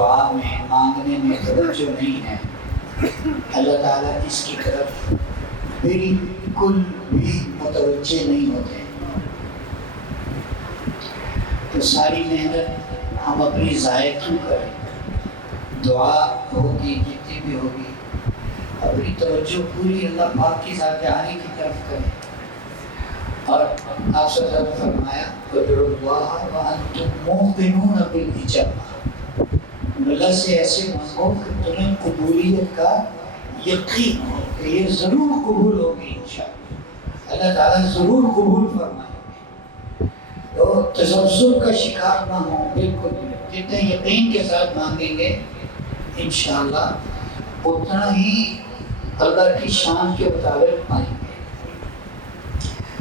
دعا میں مانگنے میں توجہ نہیں ہے، اللہ تعالیٰ اس کی طرف بالکل بھی متوجہ نہیں ہوتے۔ تو ساری محنت ہم اپنی ضائع کیوں کریں؟ دعا ہوگی جتنی بھی ہوگی، اپنی توجہ پوری اللہ پاک کی ذات عالی کی طرف کریں۔ اور آپ صلی اللہ علیہ وسلم نے فرمایا ادعوا اللہ وانتم موقنون بالاجابہ، اللہ سے ایسے مانگو کہ تمہیں قبولیت کا یقین ہو کہ یہ ضرور قبول ہوگی انشاءاللہ، اللہ تعالیٰ ضرور قبول فرمائے گے۔ تو تذبذب کا شکار نہ ہو، بالکل جتنے یقین کے ساتھ مانگیں گے انشاءاللہ اتنا ہی اللہ کی شان کے مطابق پائیں گے۔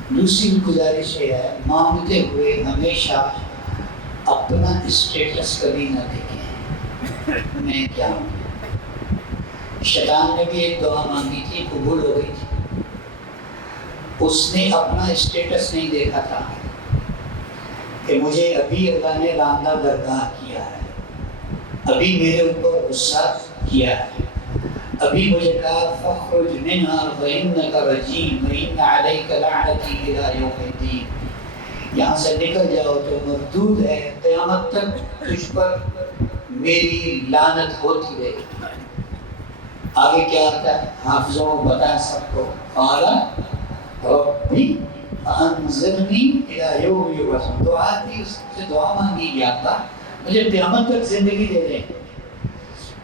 دوسری گزارش یہ ہے، مانگتے ہوئے ہمیشہ اپنا اسٹیٹس کبھی نہ دیکھیں، میں کیا ہوں۔ شیطان نے بھی ایک دعا مانگی تھی، قبول ہو گئی تھی، اس نے اپنا اسٹیٹس نہیں دیکھا تھا کہ مجھے ابھی اللہ نے راندہ درگاہ کیا ہے، ابھی میرے اوپر غصہ کیا ہے، ابھی مجھے کہا فخرج منہا فإنک رجیم وإن علیک لعنتی الی یوم الدین، یہاں سے نکل جاؤ تو مردود ہے، قیامت تک تجھ پر میری لعنت ہوتی رہے گی۔ آگے کیا آتا ہے؟ حافظوں کو بتا سب کو، قال ربی انظرنی الی یوم یبعثون، دعا تھی، اس سے دعا مانگی یا اللہ مجھے قیامت تک زندگی دے دیں،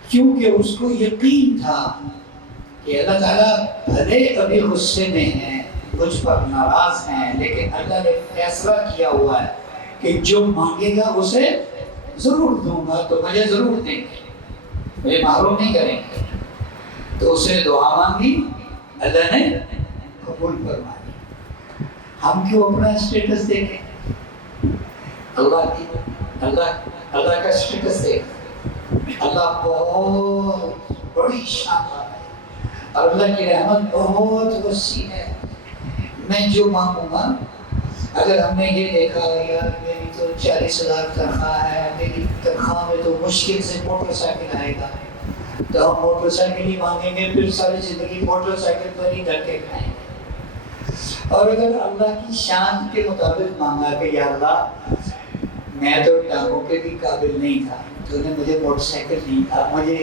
کیونکہ اس کو یقین تھا کہ اللہ تعالیٰ بھلے ابھی غصے میں ہیں، مجھ پر ناراض ہیں، لیکن اللہ نے فیصلہ کیا ہوا ہے کہ جو مانگے گا اسے ضرور دوں گا، تو مجھے ضرور دیں گے، مجھے محروم نہیں کریں گے۔ تو اسے دعا مانگی، اللہ نے قبول فرمائی۔ ہم کیوں اپنا اسٹیٹس دیکھیں؟ اللہ کا اسٹیٹس دیکھ، اللہ بہت بڑی شان والا ہے اور اللہ کی رحمت بہت وسیع ہے۔ میں جو مانگوں گا، اگر ہم نے یہ دیکھا یار میری تو 40,000 تنخواہ ہے، میری تنخواہ میں تو مشکل سے موٹر سائیکل آئے گا، تو ہم موٹر سائیکل ہی مانگیں گے، پھر ساری زندگی موٹر سائیکل پر ہی دھکے کھائیں گے۔ اور اگر اللہ کی شان کے مطابق مانگا کہ یا اللہ میں تو ٹانگوں کے بھی قابل نہیں تھا، تو نے مجھے موٹر سائیکل دی تھا، مجھے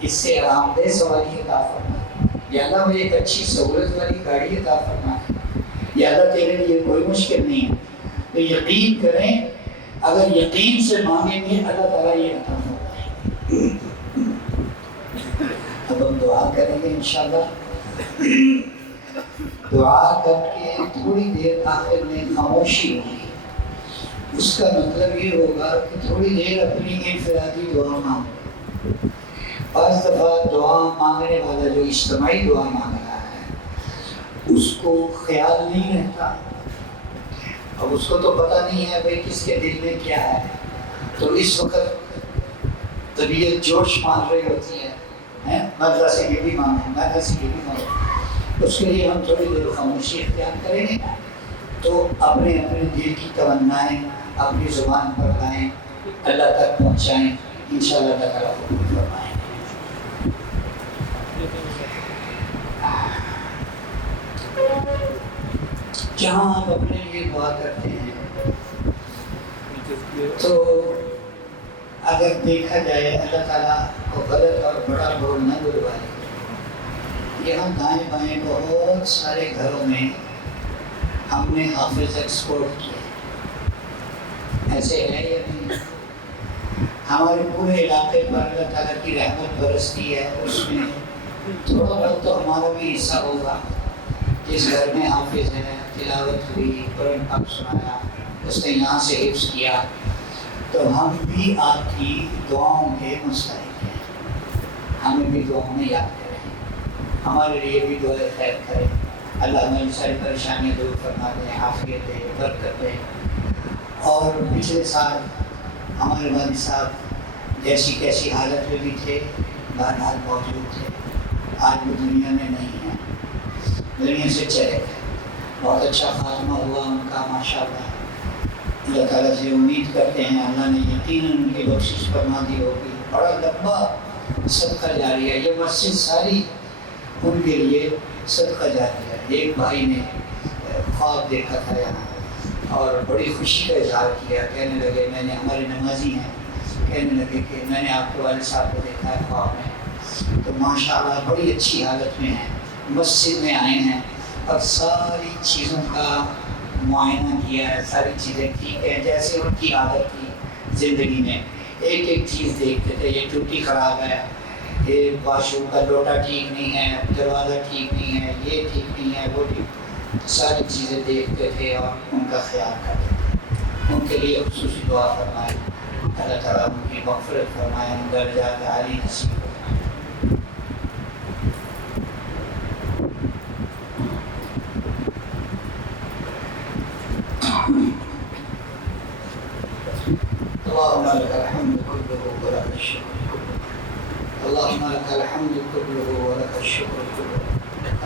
اس سے آرام دہ سواری عطا فرما، یا اللہ مجھے ایک اچھی سہولت والی گاڑی عطا فرما، یا اللہ تیرے لیے کوئی مشکل نہیں ہے۔ تو یقین کریں، اگر یقین سے مانگیں گے اللہ تعالیٰ یہ عطا فرمائے۔ اب ہم دعا کریں گے انشاءاللہ۔ دعا کر کے تھوڑی دیر آخر میں خاموشی ہوگی، اس کا مطلب یہ ہوگا کہ تھوڑی دیر اپنی انفرادی دعا مانگو۔ بعض دفعہ دعا مانگنے والا جو اجتماعی دعا مانگ رہا ہے اس کو خیال نہیں رہتا، اب اس کو تو پتہ نہیں ہے بھائی کس کے دل میں کیا ہے، تو اس وقت طبیعت جوش مار رہی ہوتی ہے، مدرسہ سے یہ بھی مانگیں، مدرسہ سے یہ بھی مانگیں۔ اس کے لیے ہم تھوڑی دیر خاموشی اختیار کریں گے، تو اپنے دل کی تمنائیں اپنی زبان پر لائیں، اللہ تک پہنچائیں، انشاءاللہ تعالیٰ قبول فرمائیں گے۔ جہاں ہم اپنے لیے دعا کرتے ہیں تو اگر دیکھا جائے اللہ تعالیٰ کو غلط اور بڑا بول نہ بلوائے۔ یہاں دائیں بائیں بہت سارے گھروں میں ہم نے حافظ ایکسپورٹ کیے، ایسے ہے یا نہیں؟ ہمارے پورے علاقے پر اللہ تعالیٰ کی رحمت برستی ہے، اس میں تھوڑا بہت تو ہمارا بھی حصہ ہوگا۔ جس گھر میں حافظ ہے، تلاوت ہوئی، قرآن پاک سنایا، اس نے یہاں سے حفظ کیا، تو ہم بھی آپ کی دعاؤں کے مستحق ہیں، ہمیں بھی دعاؤں میں یاد کریں، ہمارے لیے بھی دعا خیر کریں، اللہ ہماری ساری پریشانیاں دور فرما دیں، عافیت دے، برکت دے۔ اور پچھلے سال ہمارے والد صاحب جیسی کیسی حالت میں بھی تھے، بہرحال موجود تھے، آج وہ دنیا میں نہیں ہیں، دنیا سے چلے گئے۔ بہت اچھا خاتمہ ہوا ان کا ماشاءاللہ۔ اللہ تعالیٰ سے امید کرتے ہیں اللہ نے یقیناً ان کی بخشش فرما دی ہوگی، بڑا لمبا صدقہ جاری ہے، یہ مسجد ساری ان کے لیے صدقہ جاری ہے۔ ایک بھائی نے خواب دیکھا تھا یہاں اور بڑی خوشی کا اظہار کیا، کہنے لگے میں نے، ہمارے نمازی ہیں، کہنے لگے کہ میں نے آپ کے والد صاحب کو دیکھا ہے خواب میں، تو ماشاءاللہ بڑی اچھی حالت میں ہیں، مسجد میں آئے ہیں اور ساری چیزوں کا معائنہ کیا ہے، ساری چیزیں ٹھیک ہیں جیسے ان کی عادت تھی زندگی میں۔ ایک ایک چیز دیکھتے تھے، یہ ٹوٹی خراب ہے، یہ واش روم کا لوٹا ٹھیک نہیں ہے، دروازہ ٹھیک نہیں ہے، یہ ٹھیک نہیں ہے، وہ ٹھیک، ساری چیزیں دیکھتے تھے اور ان کا خیال کرتے تھے۔ ان کے لیے خصوصی دعا فرمائے، اللہ تعالیٰ ان کی مغفرت فرمائے، ان درجات عالی نصیب فرمائے۔ اللهم لك الحمد كله ولك الشكر كله، اللهم لك الحمد كله ولك الشكر كله،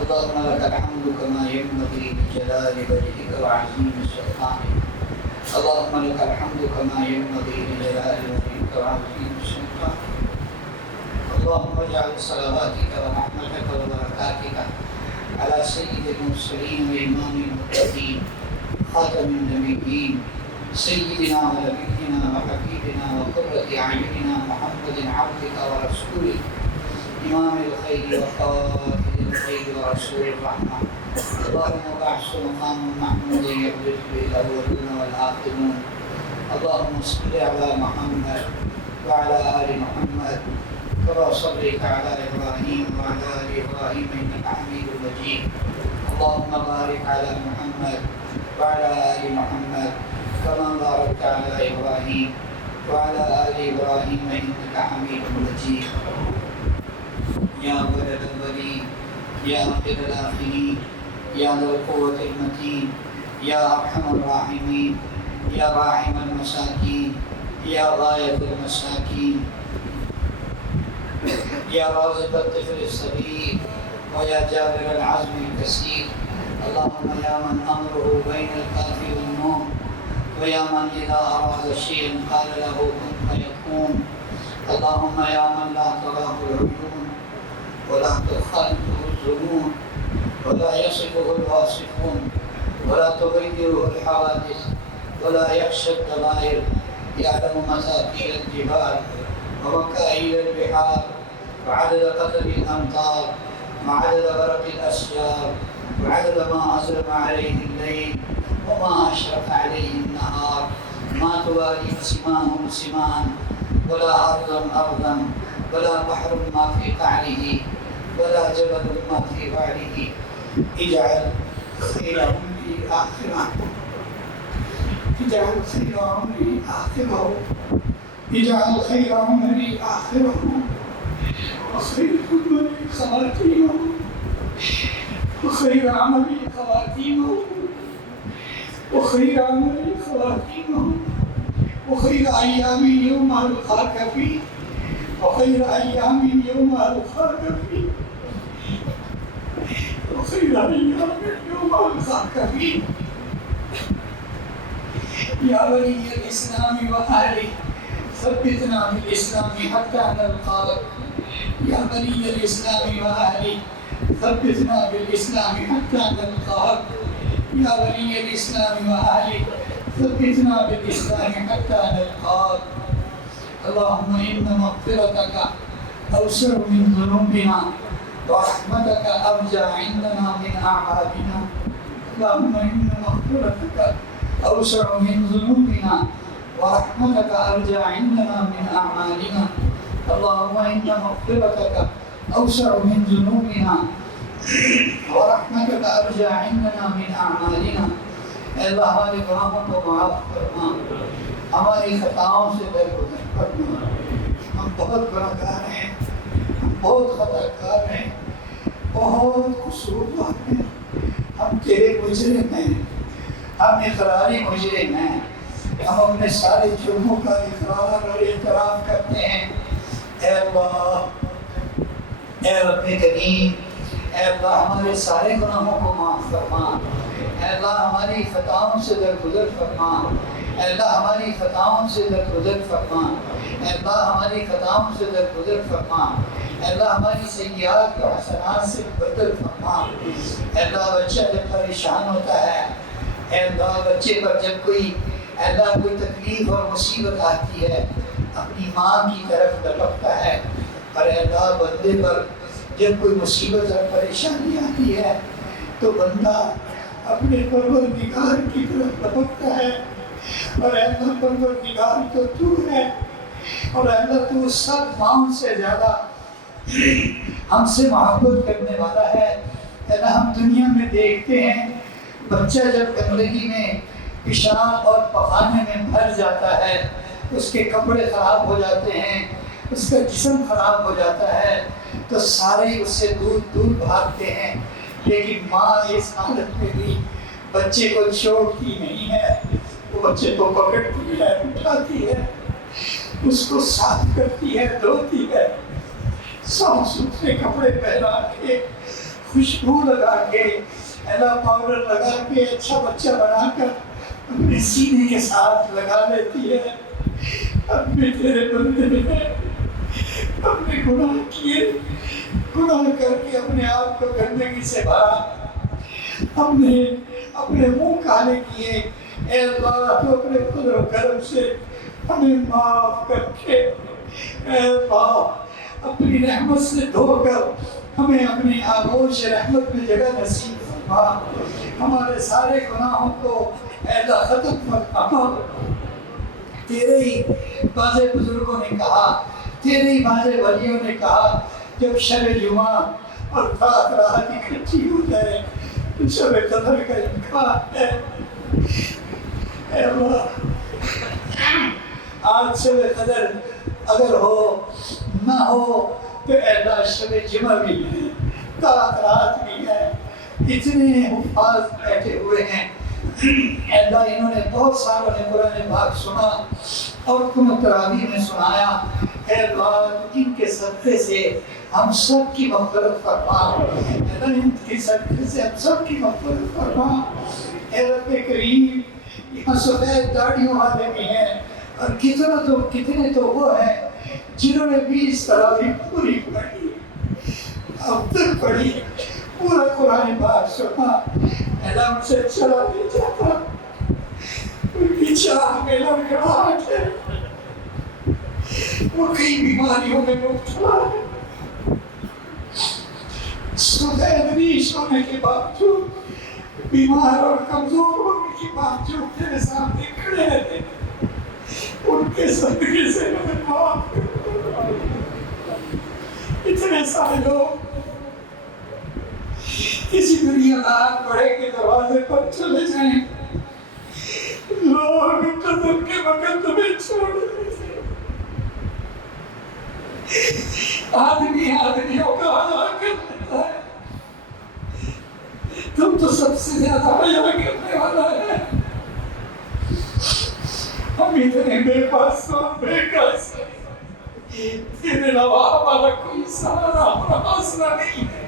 اللهم لك الحمد كما ينبغي لجلال وجهك وعظيم سلطانك، اللهم لك الحمد كما ينبغي لجلال وجهك وعظيم سلطانك، اللهم اجعل صلواتك ورحمتك وبركاتك على سيد المرسلين وإمام المتقين خاتم النبيين سيدنا ونبينا وحبيبنا وقرة أعيننا محمد عبدك ورسولك إمام الخير وقائد الخير ورسول الرحمة، اللهم بعث مقام محمود يبلغ به الأولون والآخرون، اللهم صل على محمد وعلى آل محمد كما صليت على إبراهيم وعلى آل إبراهيم إنك حميد مجيد، اللهم بارك على محمد وعلى آل محمد كما باركت على إبراهيم وعلى آل إبراهيم إنك حميد مجيد، يا ولد الولي يا خير الآخرين يا ذا القوة المتين يا أرحم الراحمين يا راحم المساكين يا غاية المساكين يا رازق الطفل الصغير ويا جابر العزم الكثير، اللهم يا من أمره بين الكاف والنون ويا من إذا أراد شيئا قال له كن فيكون، اللهم يا من لا تراه العيون ولا تخالطه الظنون ولا يصفه الواصفون ولا تغيره الحوادث ولا يخشى الدوائر، يعلم مثاقيل الجبال ومكائل البحار وعدد قطر الأمطار وعدد برق الأشجار وعدد ما أظلم عليه الليل وما أشرق عليه النهار، ما تواري سماهم سمان ولا أرضا أرضا ولا بحر ما في قعره ولا جبل ما في بعره، اجعل خير عمري آخره، اجعل خير عمري آخره، اجعل خير عمري آخره وخير عمري خواتيمه وخير عملي خواتيمه وخير عملي خواتيمه وخير أيامي يوم ألقاك فيه وخير أيامي يوم ألقاك فيه وخير أيامي يوم ألقاك فيه، يا ولي الإسلام وأهله ثبتنا بالإسلام حتى نلقاك، يا ولي الإسلام وأهله ثبتنا بالإسلام حتى نلقاك، يا ولي الإسلام وأهله ثبتنا بالإسلام حتى نلقاك، اللهم إن مغفرتك أوسع من ذنوبنا ورحمتك أرجى عندنا من أعمالنا، اللهم إن مغفرتك أوسع من ذنوبنا ورحمتك أرجى عندنا من أعمالنا، اللهم إن مغفرتك أوسع من ذنوبنا ورحمتك أرجى عندنا من أعمالنا، اے اللہ ہمارے گناہوں کو معاف فرما، ہماری خطاؤں سے درگزر فرما، ہم بہت گناہگار ہیں، ہم بہت خطا کار ہیں، بہت قصوروار ہیں، ہم تیرے مجرم ہیں، ہم اقراری مجرم ہیں، ہم اپنے سارے جرموں کا اقرار اور اعتراف کرتے ہیں، اے اللہ، اے رب کریم، اے اللہ ہمارے سارے گناہوں کو معاف فرما، اے اللہ ہماری خطاؤں سے درگزر فرما، اے اللہ ہماری خطاؤں سے درگزر فرما، اے اللہ ہماری خطاؤں سے درگزر فرما، اے اللہ ہماری سیئات کو حسنات سے بدل فرما۔ اے اللہ بچہ جب پریشان ہوتا ہے، اے اللہ بچے پر جب کوئی اے اللہ کوئی تکلیف اور مصیبت آتی ہے، اپنی ماں کی طرف لپکتا ہے، اور اے اللہ بندے پر جب کوئی مصیبت اور پریشانی آتی ہے تو بندہ اپنے پروردگار کی طرف لپکتا ہے، اور اے اللہ پروردگار تو ہے، اور اے اللہ تو سب ماؤں سے زیادہ ہم سے محبت کرنے والا ہے۔ اے اللہ ہم دنیا میں دیکھتے ہیں بچہ جب گندگی میں پیشاب اور پخانے میں بھر جاتا ہے، اس کے کپڑے خراب ہو جاتے ہیں، اس کا جسم خراب ہو جاتا ہے، تو سارے اس سے دور دور بھاگتے ہیں، لیکن ماں اس حالت میں بھی بچے کو چھوڑتی نہیں ہے، وہ بچے کو پکڑتی ہے، اٹھاتی ہے، اس کو صاف کرتی ہے، دھوتی ہے، صاف ستھرے کپڑے پہنا کے، خوشبو لگا کے، ایلا پاؤڈر لگا کے اچھا بچہ بنا کر اپنے سینے کے ساتھ لگا لیتی ہے۔ اب بھی تیرے بندے ہیں، ہم نے گناہ کیے، گناہ کر کے اپنے آپ کو گندگی سے بھرا، ہم نے اپنے منہ کالے کیے، اے اللہ تو اپنے فضل و کرم سے ہمیں معاف کر کے، اے اللہ اپنی رحمت سے دھو کر ہمیں اپنی آغوش رحمت میں جگہ نصیب فرما، ہمارے سارے گناہوں کو اے اللہ ختم فرما۔ تیرے ہی بعض بزرگوں نے کہا، تیرے ہی بعض ولیوں نے کہا، جب شب جمعہ اور رات اکٹھی ہو جائے تو شب قدر کا امکان ہے۔ اے اللہ آج شب قدر اگر ہو نہ ہو تو اے اللہ شب جمعہ بھی ہے، رات بھی ہے، اتنے حفاظ بیٹھے ہوئے ہیں، اے اللہ انہوں نے بہت ساروں نے قرآن پاک سنا اور تم تراویح میں سنایا، اے اللہ ان کے صدقے سے ہم سب کی مغفرت فرما، اے اللہ ان کے صدقے سے ہم سب کی مغفرت فرما۔ اے رب کریم یہاں سفید داڑھیوں والے بھی ہیں، اور کتنے تو وہ ہیں جنہوں نے 20 تراویح پوری پڑھی، اب تک پڑھی، پورا قرآن پاک سنا، اے اللہ ان سے چلا نہیں جاتا، ان کی چاہ میں لڑکڑاہٹ ہے، وہ کئی بیماریوں میں مبتلا ہے، سفید ریش ہونے کے باوجود، بیمار اور کمزور ہونے کے باوجود تیرے سامنے کھڑے رہتے ہیں، ان کے صدقے سے ہمیں معاف کر۔ اتنے سارے لوگ کسی دنیا دار بڑے کے دروازے پر چلے جائیں، لوگ قدم کے وقت تمہیں چھوڑ دیتے، آدمی آدمیوں کا حیا کر لیتا ہے، تم تو سب سے زیادہ حیا کرنے والا ہے۔ ہم اتنے بے پاس اور بے قاص ہیں، تیرے علاوہ ہمارا کوئی سہارا اور آسرا نہیں ہے۔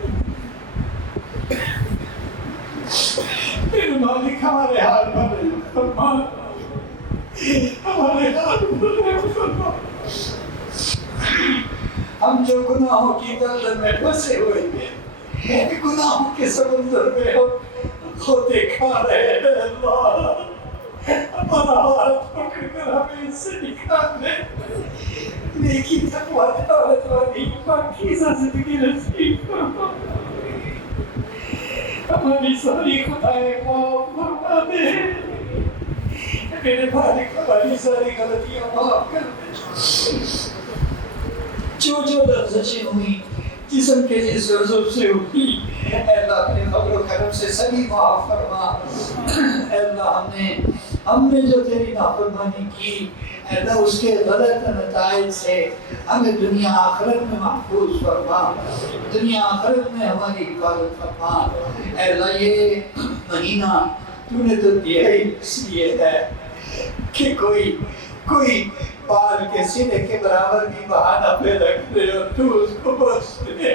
میرے مالک ہمارے حال پر رحم فرما، ہمارے حال پر رحم فرما۔ ہم جو گناہوں کی دلدل میں پھنسے ہوئے ہیں، گناہوں کے سمندر میں کھوتے کھا رہے ہیں، اللہ ہمارا ہاتھ پکڑ کر ہمیں اس سے نکال دے، نیکی تقویٰ طاعت والی پاکیزہ زندگی نصیب فرما، ہماری ساری خطائیں معاف فرما دے، میرے مالک ہماری ساری غلطیاں معاف کر دے، جو لفظیں ہوئی جسم کے جس عضو سے ہوئی، اے اللہ اپنے فضل و کرم سے سبھی معاف فرما۔ اے اللہ ہم نے جو تیری نافرمانی کی، اے اللہ اس کے غلط نتائج سے ہمیں دنیا آخرت میں محفوظ فرما، دنیا آخرت میں ہماری حفاظت فرما۔ اے اللہ یہ مہینہ تو نے تو دیا ہی اس لیے ہے کہ کوئی بال کے سرے کے برابر بھی بہانہ پیدا کرے اور تو اس کو بخش دے۔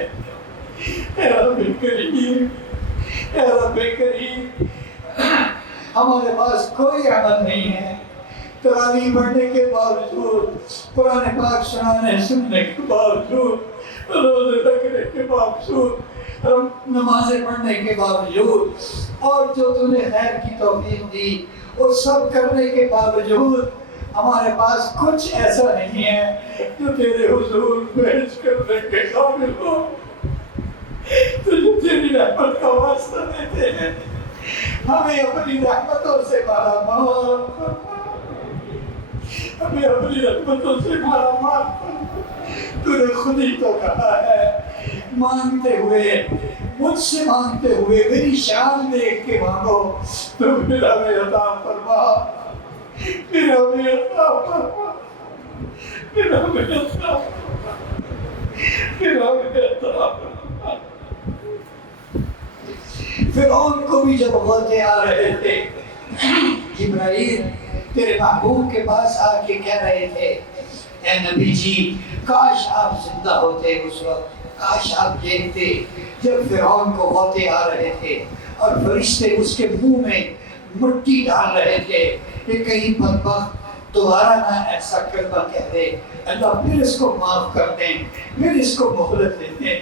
اے رب کریم، اے رب کریم، ہمارے پاس کوئی عمل نہیں ہے تراویح پڑھنے کے باوجود، قرآن پاک سننے کے باوجود، روزے رکھنے کے باوجود، نمازیں پڑھنے کے باوجود، اور جو تو نے خیر کی توفیق دی وہ سب کرنے کے باوجود ہمارے پاس کچھ ایسا نہیں ہے جو تیرے حضور پیش کرنے کے قابل ہو۔ تجھے تیری رحمت کا واسطہ دیتے ہیں، ہمیں اپنی رحمتوں سے مالا مال فرما، ہمیں اپنی رحمتوں سے مالا مال فرما۔ تو نے خود ہی تو کہا ہے، مانگتے ہوئے، مجھ سے مانگتے ہوئے میری شان دیکھ کے مانگو تو میرا میں عطا فرما، میرا میں عطا فرما، میرا میں عطا فرما، میرا میں عطا فرما۔ فرعون کو بھی جب غوطے آ رہے تھے، جبرائیل تیرے محبوب کے پاس آ کے کہہ رہے تھے، اے نبی جی کاش آپ زندہ ہوتے اس وقت، کاش آپ دیکھتے جب فرعون کو غوطے آ رہے تھے اور فرشتے اس کے منہ میں مٹی ڈال رہے تھے کہ کہیں بدبخت دوبارہ نہ ایسا کلمہ کہہ دے، اللہ پھر اس کو معاف کر دیں، پھر اس کو مہلت دے دیں۔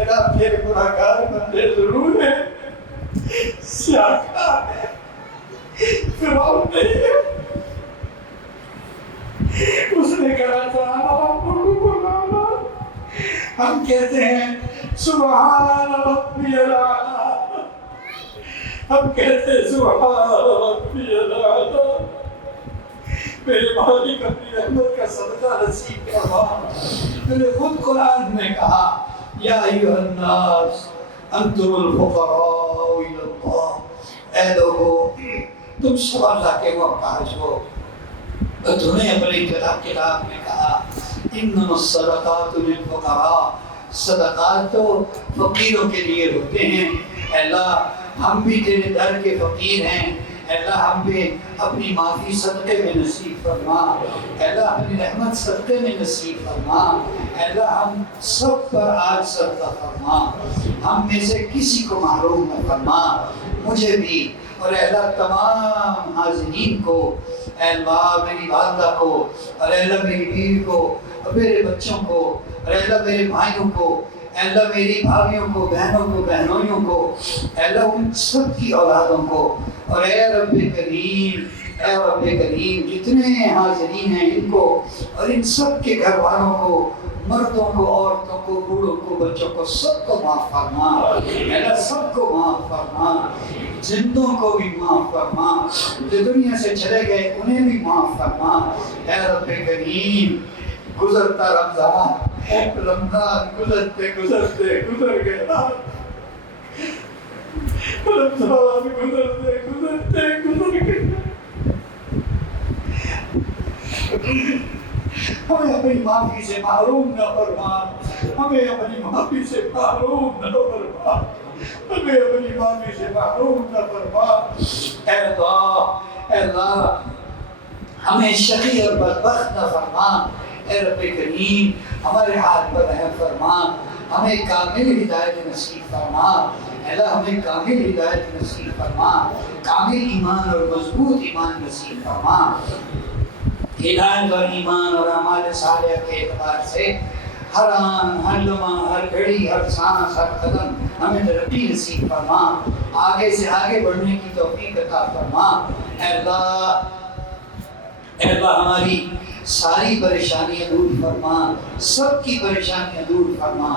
اللہ تیرے گناہگار بندے ضرور ہیں، سیاکار ہے، فرعون نہیں ہے۔ اس نے کہا تھا ہم کہتے ہیں سبحان ربی الاعلی، ہم کہتے ہیں سبحان ربی الاعلی۔ میرے مالک اپنی رحمت کا صدقہ نصیب فرما۔ میں نے خود قرآن میں کہا یا ایھا الناس انتم الفقراء الی اللہ، اے لوگو تم سب اللہ کے محتاج ہو۔ اور تمہیں اپنی کتاب میں کہا انما الصدقات للفقراء، صدقات تو فقیروں کے لیے ہوتے ہیں۔ اللہ ہم بھی تیرے در کے فقیر ہیں، اللہ ہم بھی اپنی معافی صدقے میں نصیب فرما، اللہ اپنی رحمت صدقے میں نصیب فرما، اللہ ہم سب پر آج صدقہ فرما، ہم میں سے کسی کو محروم نہ فرما، مجھے بھی اور اللہ تمام حاضرین کو، اے اللہ میری والدہ کو، اور اے اللہ میری بیوی کو، اور میرے بچوں کو، اور اے اللہ میرے بھائیوں کو، اے اللہ میری بھابھیوں کو، بہنوں کو، بہنوئیوں کو، اے اللہ ان سب کی اولادوں کو، اور اے رب کریم، اے رب کریم جتنے حاضرین ہیں ان کو اور ان سب کے گھر والوں کو، مردوں کو، عورتوں کو، بوڑھوں کو، بچوں کو، سب کو معاف فرما، اے اللہ سب کو معاف فرما، زندوں کو بھی معاف فرما، جو دنیا سے چلے گئے انہیں بھی معاف فرما، اے رب کریم۔ گزرتا رمضان گزرتے گزرتے گزر گیا، رمضان گزرتے گزرتے گزر گیا، ہمیں اپنی معافی سے محروم نہ فرما، ہمیں اپنی معافی سے محروم نہ فرما، ہمیں اپنی معافی سے محروم نہ فرما۔ اے اللہ، اے اللہ ہمیں شقی اور بدبخت نہ فرما، اے رب کریم ہمارے ہاتھ پر رحم فرما، ہمیں کامل ہدایت نصیب فرما، اللہ ہمیں کامل ہدایت نصیب فرما، کامل ایمان اور مضبوط ایمان نصیب فرما، ہدایت اور ایمان اور اعمال صالحہ کے اعتبار سے ہر آن، ہر لمحہ، ہر گھڑی، ہر سانس، ہر قدم ہمیں ترقی نصیب فرما، آگے سے آگے بڑھنے کی توفیق عطا فرما۔ اے اللہ ہماری ساری پریشانیاں دور فرما، سب کی پریشانیاں دور فرما،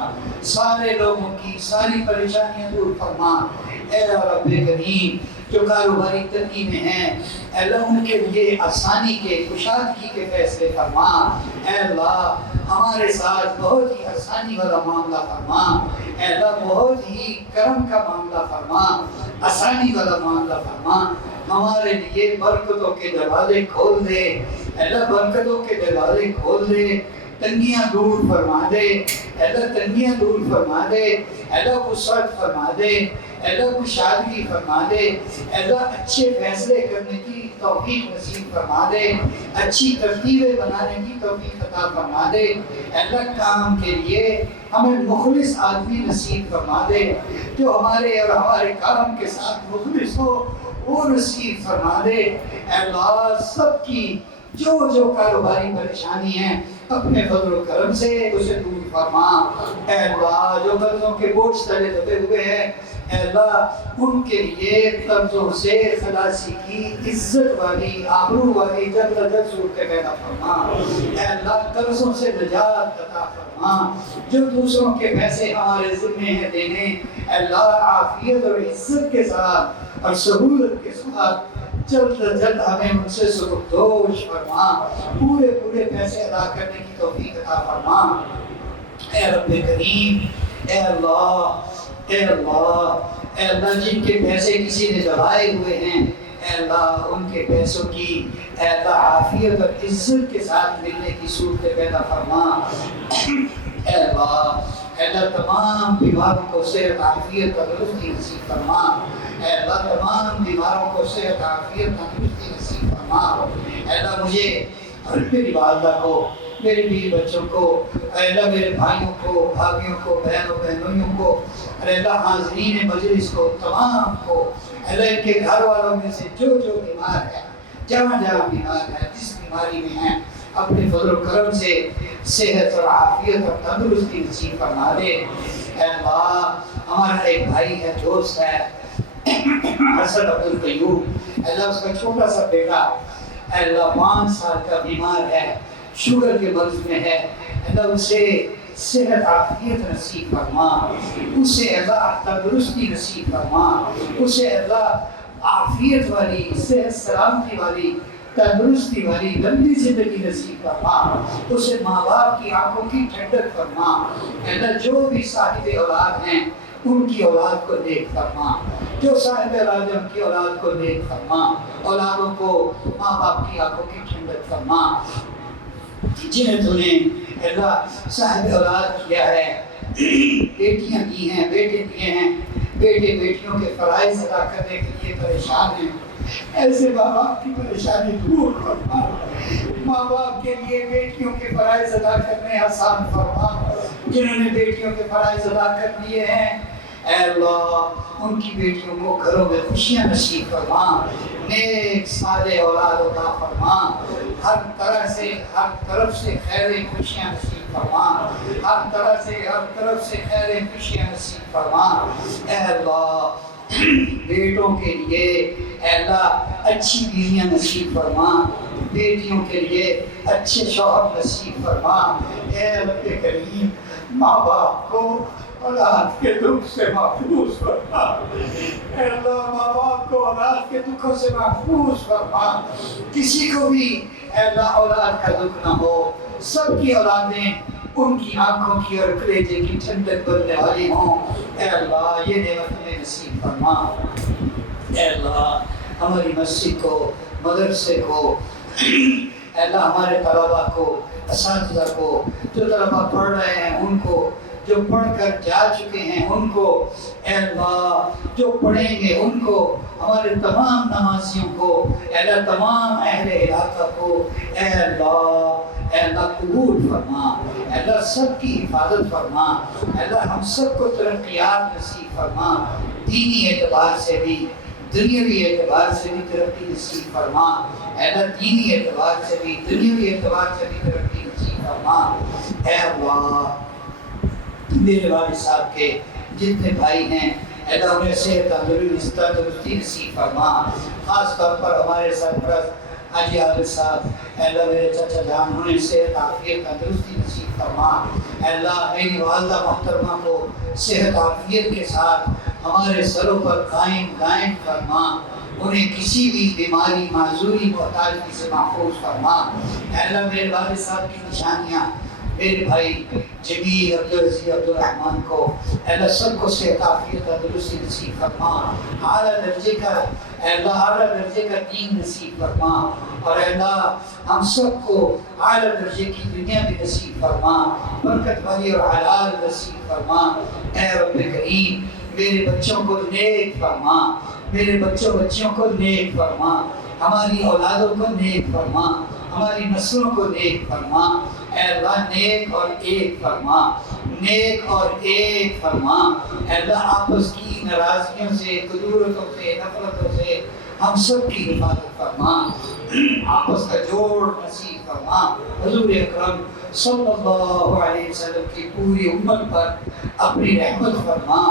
سارے لوگوں کی ساری پریشانیاں دور فرما۔ اے رب کریم جو کاروباری تنگی میں ہیں، اے اللہ ان کے لیے آسانی کے، کشادگی کے فیصلے فرما۔ اے اللہ ہمارے ساتھ بہت ہی آسانی والا معاملہ فرما، اے اللہ بہت ہی کرم کا معاملہ فرما، آسانی والا معاملہ فرما، ہمارے لیے برکتوں کے دروازے کھول دے، اے اللہ برکتوں کے دروازے کھول دے، تنگیاں دور فرما دے، اے اللہ تنگیاں دور فرما دے، اے اللہ وسعت فرما دے، اے اللہ کشادگی فرما دے، اے اللہ اچھے فیصلے کرنے کی توفیق نصیب فرما دے، اچھی ترتیبیں بنانے کی توفیق عطا فرما دے، اے اللہ کام کے لیے ہمیں مخلص آدمی نصیب فرما دے، جو ہمارے اور ہمارے کام کے ساتھ مخلص ہو وہ نصیب فرما دے۔ اے اللہ سب کی جو جو کاروباری پریشانی ہے اپنے فضل و کرم سے اسے دور فرما۔ اے اللہ جو قرضوں کے بوجھ تلے دبے ہوئے ہیں اے اللہ ان کے لیے قرضوں سے خلاصی کی عزت والی آبرو والی جلد از جلد صورت پیدا فرما۔ اے اللہ قرضوں سے نجات عطا فرما۔ جو دوسروں کے پیسے ہمارے ذمے ہیں دینے اے اللہ عافیت اور عزت کے ساتھ اور سہولت کے ساتھ جلد از جلد ہمیں ان سے سبکدوش فرما۔ پورے پیسے ادا کرنے کی توفیق عطا فرما۔ اے رب کریم اے اللہ اے اللہ اے اللہ جن کے پیسے کسی نے دبائے ہوئے ہیں اے اللہ ان کے پیسوں کی اے اللہ عافیت اور عزت کے ساتھ ملنے کی صورت پیدا فرما۔ اے اللہ تمام بیماروں کو صحت عافیت تندرستی نصیب فرما۔ اے اللہ تمام بیماروں کو صحت عافیت تندرستی نصیب فرما۔ اے اللہ مجھے اور میری والدہ کو میرے بیوی بچوں کو اے اللہ میرے بھائیوں کو بھابھیوں کو بہنوں بہنوئیوں کو اے اللہ حاضرین مجلس کو تمام کو اے اللہ ان کے گھر والوں میں سے جو بیمار ہے جہاں بیمار ہے جس بیماری میں ہیں اپنے فضل و کرم سے صحت اور عافیت اور تندرستی نصیب فرما دے۔ اے اللہ ہمارا ایک بھائی ہے دوست ہے حسن عبدالقیوم اے اللہ اس کا چھوٹا سا بیٹا اے اللہ 5 سال کا بیمار ہے شوگر کے مرض میں ہے اے اللہ اسے صحت عافیت نصیب فرما۔ اسے اللہ تندرستی نصیب فرما۔ اسے اللہ عافیت والی صحت سلامتی والی تندرستی والی لمبی زندگی نصیب فرما۔ اسے ماں باپ کی آنکھوں کی ٹھنڈک فرما۔ اے اللہ جو بھی صاحب اولاد ہیں ان کی اولاد کو نیک فرما۔ جو صاحب اولاد ان کی اولاد کو نیک فرما۔ اولادوں کو ماں باپ کی آنکھوں کی ٹھنڈک فرما۔ جنہیں تو نے اللہ صاحب اولاد کیا ہے بیٹیاں دی ہیں بیٹے دیے ہیں بیٹے بیٹیوں کے فرائض ادا کرنے کے لیے پریشان ہیں ایسے ماں باپ کی پریشانی دور فرما۔ ماں باپ کے لیے بیٹیوں کے فرائض ادا کرنے آسان فرما۔ جنہوں نے بیٹیوں کے فرائض ادا کر لیے ہیں اے اللہ ان کی بیٹیوں کو گھروں میں خوشیاں نصیب فرما۔ نیک صالح اولاد عطا فرما۔ ہر طرف سے خیر خوشیاں نصیب فرما۔ ہر طرف سے خیر خوشیاں نصیب فرما۔ اے اللہ بیٹوں کے لیے اے اللہ اچھی بیویاں نصیب فرما۔ بیٹیوں کے لیے اچھے شوہر نصیب فرما۔ اے رب کریم ماں باپ کو اولاد کے دکھ سے محفوظ فرما۔ اے اللہ ماں باپ کو اولاد کے دکھوں سے محفوظ فرما۔ کسی کو بھی اے اللہ اولاد کا دکھ نہ ہو۔ سب کی اولادیں ان کی آنکھوں کی اور کلیجے کی ٹھنڈک بننے والی ہوں۔ اے اللہ یہ نعمت ہمیں نصیب فرما۔ اے اللہ ہماری مسجد کو مدرسے کو اے اللہ ہمارے طلباء کو اساتذہ کو جو طلباء پڑھ رہے ہیں ان کو جو پڑھ کر جا چکے ہیں ان کو اے اللہ جو پڑھیں گے ان کو ہمارے تمام نمازیوں کو اے اللہ تمام اہل علاقہ کو اے اللہ قبول فرما۔ اے اللہ سب کی حفاظت فرما۔ اے اللہ ہم سب کو ترقیات نصیب فرما۔ دینی اعتبار سے بھی دنیاوی اعتبار سے بھی ترقی نصیب فرما۔ اے اللہ دینی اعتبار سے بھی دنیاوی اعتبار سے بھی ترقی نصیب فرما۔ اے اللہ میرے والد صاحب کے جتنے بھائی ہیں اے اللہ انہیں صحت تندرستی نصیب فرما۔ خاص طور پر ہمارے سرپرست حاجی عابد صاحب اے اللہ میرے چچا جان انہیں صحت عافیت تندرستی نصیب فرما۔ اے اللہ میری والدہ محترمہ کو صحت عافیت کے ساتھ ہمارے سروں پر قائم فرما۔ انہیں کسی بھی بیماری معذوری محتاجی سے محفوظ فرما۔ اے اللہ میرے والد صاحب کی نشانیاں میرے بھائی جمیل عبدالعزیز عبدالرحمن کو اے اللہ سب کو صحت عافیت تندرستی نصیب فرما۔ اعلیٰ درجے کا اے اللہ اعلیٰ درجے کا دین نصیب فرما اور اے اللہ ہم سب کو اعلیٰ درجے کی دنیا بھی نصیب فرما، برکت والی اور حلال نصیب فرما۔ اے رب کریم میرے بچوں کو نیک فرما، میرے بچوں کو نیک فرما، ہماری اولادوں کو نیک فرما، ہماری نسلوں کو نیک فرما۔ اے اللہ نیک اور ایک فرما، نیک اور ایک فرما۔ اے اللہ آپس کی ناراضگیوں سے، کدورتوں سے، نفرتوں سے ہم سب کی حفاظت فرما، آپس کا جوڑ نصیب فرما۔ حضور اکرم صلی اللہ علیہ وسلم کی پوری امت پر اپنی رحمت فرما،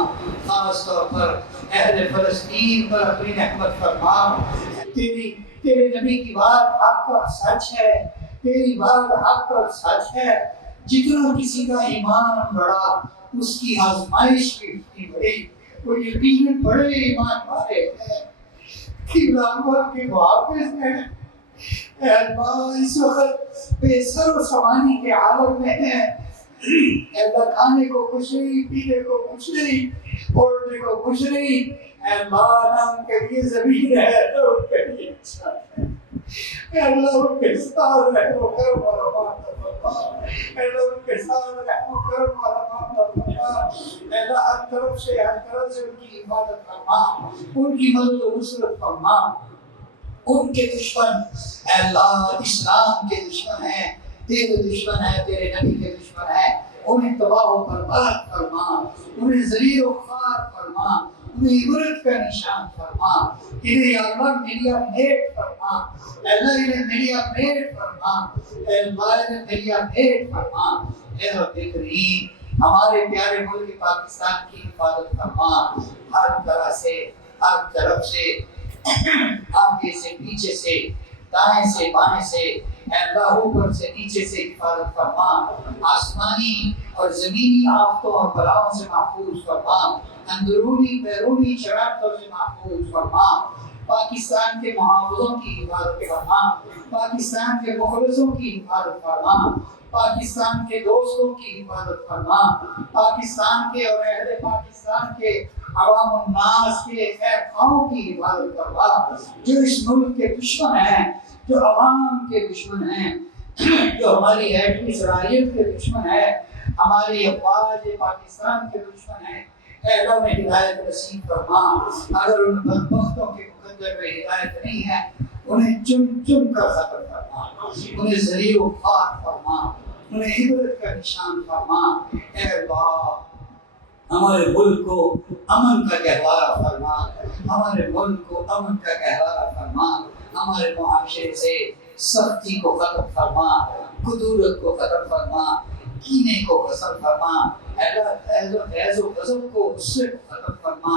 خاص طور پر اہل فلسطین پر اپنی رحمت فرما۔ تیرے نبی کی بات حق اور سچ ہے، تیری بات حق اور سچ ہے۔ جتنا کسی کا ایمان بڑا اس کی آزمائش بھی اتنی بڑی، وہ یقیناً بڑے ایمان والے ہیں، قبلہ کے محافظ ہیں۔ اے اللہ اس وقت بے سر و سامانی کے عالم میں ہیں، اے اللہ کھانے کو کچھ نہیں، پینے کو کچھ نہیں، اوڑھنے کو کچھ نہیں۔ اے اللہ نہ ان کے لیے زمین ہے نہ ان کے لیے چھت ہے۔ اے اللہ ان کے ساتھ رحم و کرم اور امان فرما، اے اللہ ان کے ساتھ رحم و کرم اور امان فرما۔ اے اللہ ہر طرف سے ان کی حفاظت فرما، ان کی مدد و نصرت فرما۔ ان کے دشمن اے اللہ اسلام کے دشمن ہیں، تیرے دشمن ہیں، تیرے نبی کے دشمن ہیں، انہیں تباہ و برباد فرما، انہیں ذلیل و خوار فرما، انہیں عبرت کا نشان فرما۔ انہیں یا اللہ میرا بھیٹ فرما، اے اللہ انہیں میرا بھیٹ فرما، اے اللہ انہیں میرا بھیٹ فرما۔ اے رب کریم ہمارے پیارے ملک پاکستان کی حفاظت فرما، ہر طرح سے، ہر طرف سے، آگے سے پیچھے سے، دائیں سے بائیں سے، اے اللہ اوپر سے نیچے سے حفاظت فرما، آسمانی اور زمینی آفتوں اور بلاؤں سے محفوظ فرما، اندرونی بیرونی شرارتوں سے محفوظ فرما۔ پاکستان کے محافظوں کی حفاظت فرما، پاکستان کے مخلصوں کی حفاظت فرما، پاکستان کے دوستوں کی حفاظت فرما، پاکستان کے اور اہل پاکستان کے عوام الناس کے خیر خواہوں کی حفاظت فرما، جو اس ملک کے دشمن ہیں، جو عوام کے دشمن ہیں، جو ہماری ایٹمی صلاحیت کے دشمن ہیں، ہماری افواج پاکستان کے دشمن ہیں۔ اے اللہ انہیں ہدایت نصیب فرما، اگر ان بدبختوں کے مقدر میں ہدایت نہیں ہے انہیں چن چن کر ختم فرما، انہیں ذلیل و خوار فرما، انہیں عبرت کا نشان فرما۔ اے اللہ ہمارے ملک کو امن کا گہوارہ فرما، ہمارے ملک کو امن کا گہوارہ فرما، ہمارے معاشرے سے سختی کو ختم فرما، کدورت کو ختم فرما، کینے کو ختم فرما، غیظ و غضب کو، غصے کو ختم فرما،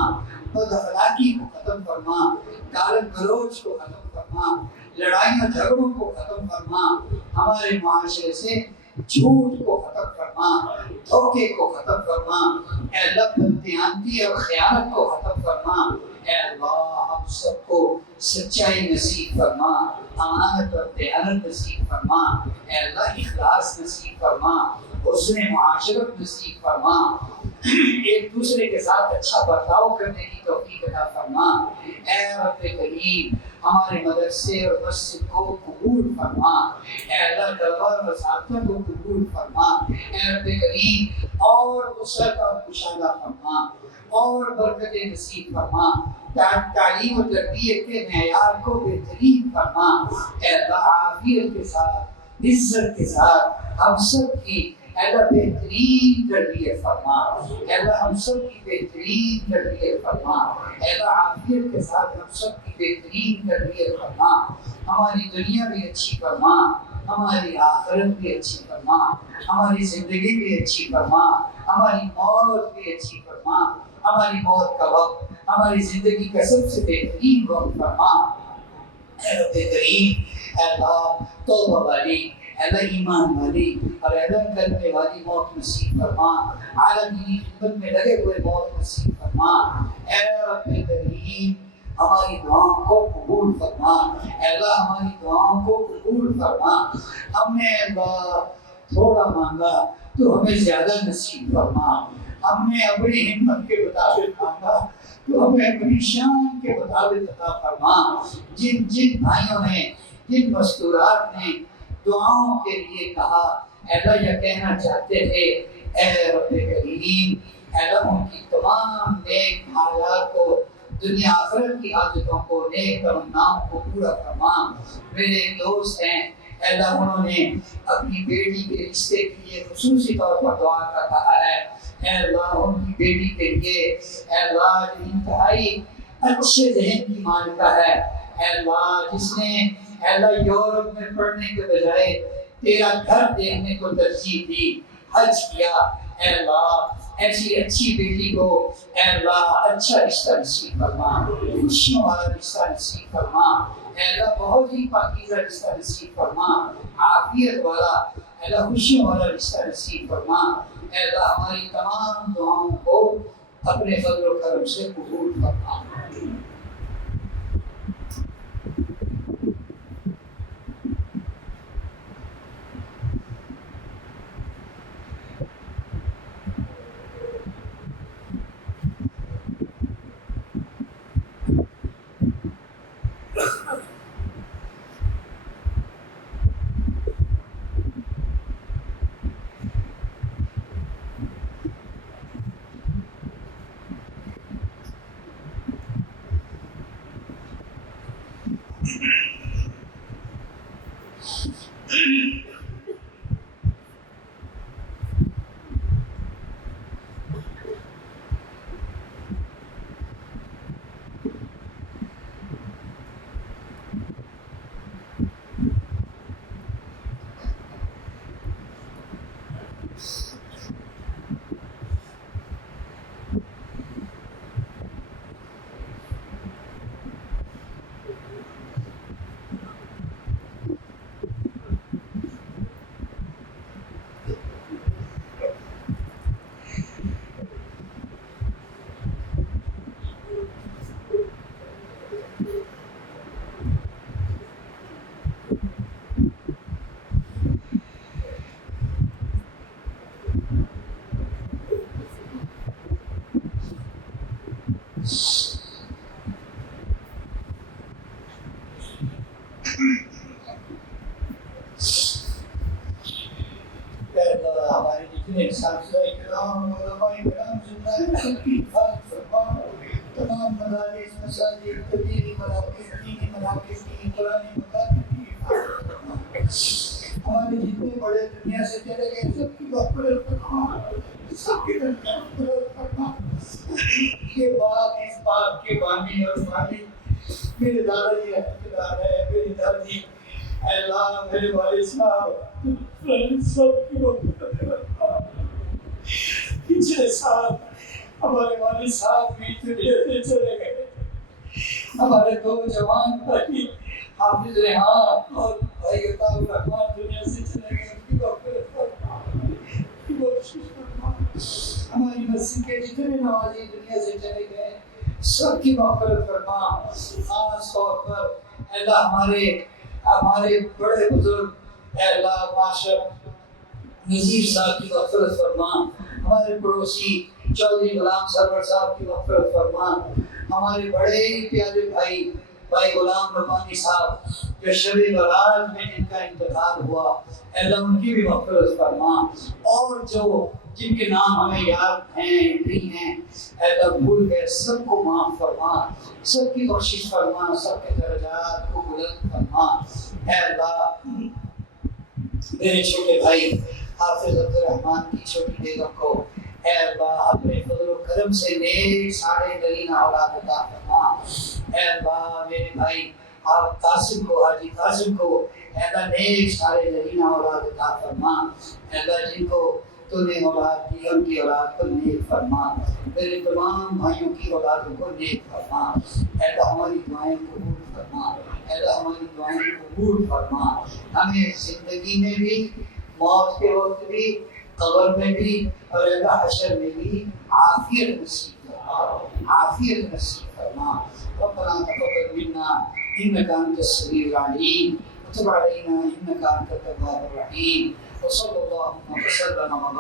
بد اخلاقی کو ختم فرما، گال گلوچ کو ختم فرما، لڑائیوں جھگڑوں کو ختم فرما، ہمارے معاشرے سے جھوٹ کو ختم فرما، دھوکے کو ختم فرما، اے اللہ بددیانتی اور خیانت کو ختم فرما۔ اے اللہ ہم سب کو سچائی نصیب فرما، امانت اور دیانت نصیب فرما، اے اللہ اخلاص نصیب فرما، حسن معاشرت نصیب فرما، ایک دوسرے کے ساتھ اچھا برتاؤ کرنے کی توفیق عطا فرما۔ اے رب کریم ہمارے مدرسے اور مسجد کو قبول فرما، اے اللہ طلبہ اور اساتذہ کو قبول فرما۔ اے رب کریم اور وسعت اور کشادہ فرما، اور برکت نصیب فرما، تعلیم و تربیت کے معیار کو بہترین فرما۔ اے اللہ عافیت کے ساتھ، عزت کے ساتھ ہم سب کی اے اللہ بہترین تربیت فرما، اے اللہ ہم سب کی بہترین تربیت فرما، اے اللہ عافیت کے ساتھ ہم سب کی بہترین تربیت فرما۔ ہماری دنیا بھی اچھی فرما، ہماری آخرت بھی اچھی فرما، ہماری زندگی بھی اچھی فرما، ہماری موت بھی اچھی فرما، ہماری موت کا وقت ہماری زندگی کا سب سے بہترین وقت فرما۔ اے رب کریم اے اللہ توبہ والی، اے اللہ ایمان والی اور اے اللہ کلمے والی موت نصیب فرما، عالم کی خدمت میں لگے ہوئے موت نصیب فرما۔ اے رب کریم ہماری دعاؤں کو قبول فرما، اے اللہ ہماری دعاؤں کو قبول فرما۔ ہم نے اللہ تھوڑا مانگا تو ہمیں زیادہ نصیب فرما، ہم نے اپنی ہمت کے مطابق مانگا تو ہمیں اپنی شان کے مطابق عطا فرما۔ جن جن بھائیوں نے، جن مستورات نے دعاؤں کے لیے کہا، اے اللہ یہ کہنا چاہتے تھے، اے رب کریم اے اللہ ان کی تمام نیک حاجات کو، دنیا آخرت کی حاجتوں کو، نیک تمناؤں کو پورا فرما۔ میرے ایک دوست ہیں اے اللہ انہوں نے اپنی بیٹی کے رشتے کے لیے خصوصی طور پر دعا کا کہا ہے۔ اے اللہ ان کی بیٹی کے لیے اے اللہ انتہائی اچھے ذہن کی مالکہ ہے، اے اللہ جس نے اے اللہ یورپ میں پڑھنے کے بجائے تیرا گھر دیکھنے کو ترجیح دی، حج کیا، اے اللہ ایسی اچھی بیٹی کو اے اللہ اچھا رشتہ نصیب فرما، خوشیوں والا رشتہ نصیب فرما، اے اللہ بہت ہی پاکیزہ رشتہ نصیب فرما، عافیت والا اے اللہ خوشیوں والا رشتہ نصیب فرما، اے اللہ ہماری تمام دعاؤں کو اپنے فضل و کرم سے قبول فرما۔ ہمارے جتنے اساتذہ کرام علماء کرام زندہ ہیں سب کی حفاظت فرما، تمام مدارس مساجد تبلیغی مراکز دینی مراکز کی قرآنی مکاتب کی حفاظت فرما، ہمارے جتنے بڑے دنیا سے چلے گئے سب کی مغفرت فرما، سب کی مغفرت فرما۔ یہ باغ اس باغ کے بانی اور مالک میرے دادا جی رحمۃ اللہ ہے، میری دادی اے اللہ میرے والد صاحب سب کی مغفرت فرما۔ پچھلے سال ہمارے والد صاحب بھی دنیا سے چلے گئے، ہمارے دو جوان بھائی حافظ ریحان اور بھائی عطاء الرحمان دنیا سے چلے گئے، ان کی مغفرت فرما، ان کی بخشش فرما۔ ہماری مسجد کے جتنے نمازی دنیا سے چلے گئے سب کی مغفرت فرما، خاص طور پر اے اللہ ہمارے بڑے بزرگ اے اللہ معاشر نذیر صاحب کی مغفرت فرما، ہمارے پڑوسی چودھری غلام سرور صاحب کی مغفرت فرما، ہمارے بڑے ہی پیارے بھائی غلام ربانی صاحب جو شب برات میں جن کا انتقال ہوا اے اللہ ان کی بھی مغفرت فرما، اور جو جن کے نام ہمیں یاد ہیں نہیں ہیں اے اللہ بھول گئے سب کو معاف فرما، سب کی بخشش فرما، سب کے درجات کو بلند فرما۔ اے اللہ میرے چھوٹے بھائی حافظ عبد الرحمان کی چھوٹی بیگم کو اے اللہ اپنے فضل و کرم سے نیک سارے نرینہ اولاد عطا فرما۔ اے اللہ میرے بھائی قاسم کو حاجی قاسم کو اے اللہ نیک سارے نرینہ اولاد عطا فرما۔ اے اللہ جن کو تو نے اولاد دی ان کی اولاد کو نیک فرما، میرے تمام بھائیوں کی اولادوں کو نیک فرما۔ اے اللہ ہماری دعائیں قبول فرما، اے اللہ ہماری دعائیں قبول فرما، ہمیں زندگی میں بھی موت کے وقت بھی قبر میں بھی اور اے اللہ حشر میں بھی عافیت نصیب فرما، عافیت نصیب فرما۔ ربنا تقبل منا انك انت السميع العليم وتب علينا انك انت التواب الرحيم وصلى الله وسلم